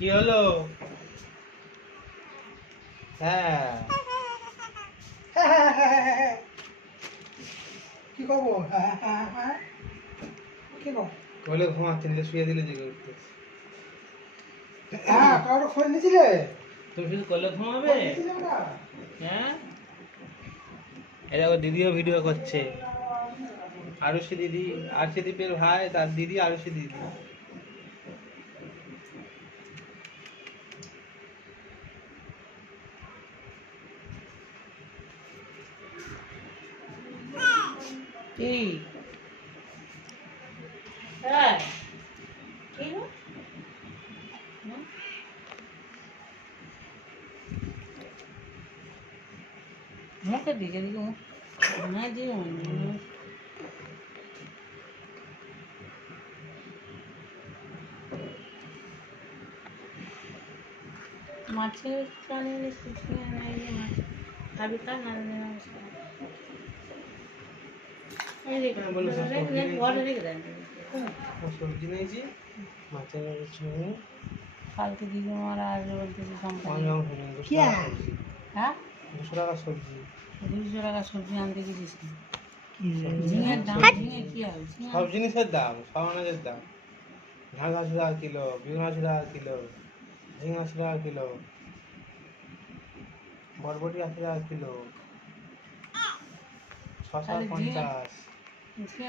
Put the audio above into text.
কি হলো? হ্যাঁ কি করবো? কি করবো? বলে ঘুমাচ্ছে, নিলে শুয়ে দিলে জেগে উঠতে। হ্যাঁ, কারো খোঁজ নিয়েছিলে? তুমি শুধু করলে ঘুমাবে? খোঁজ নিয়েছিলে ওটা? হ্যাঁ, এই দেখো দিদিও ভিডিও করছে। আরুষি দিদি, আরশি দীপের ভাই, তার দিদি আরুষি দিদি। কি? হ্যাঁ, কি গো? হুম? মুখে দিকে দিকে মুখ না দিও মাছের প্রাণী শুকিয়ে নেই যে মাছ খাবি খা না ঘরে রেখে দেন সবজি নিয়েছি, মাছের ঝুড়ি, কালকে দিদি মারা আসবে বলতেছি কোম্পানি হ্যাঁ 200 টাকা সবজি। 200 টাকা সবজি আনতে গেছিস না ঝিঙের দাম ঝিঙে কি হবে সব জিনিসের দাম, সব আনাজের দাম। ঢাকা 80 টাকা কিলো, বেগুন 80 টাকা কিলো, ঝিঙে 80 টাকা কিলো, বরবটি 80 টাকা কিলো, শশা তাহলে ঝিঙে 50। ঝিঙে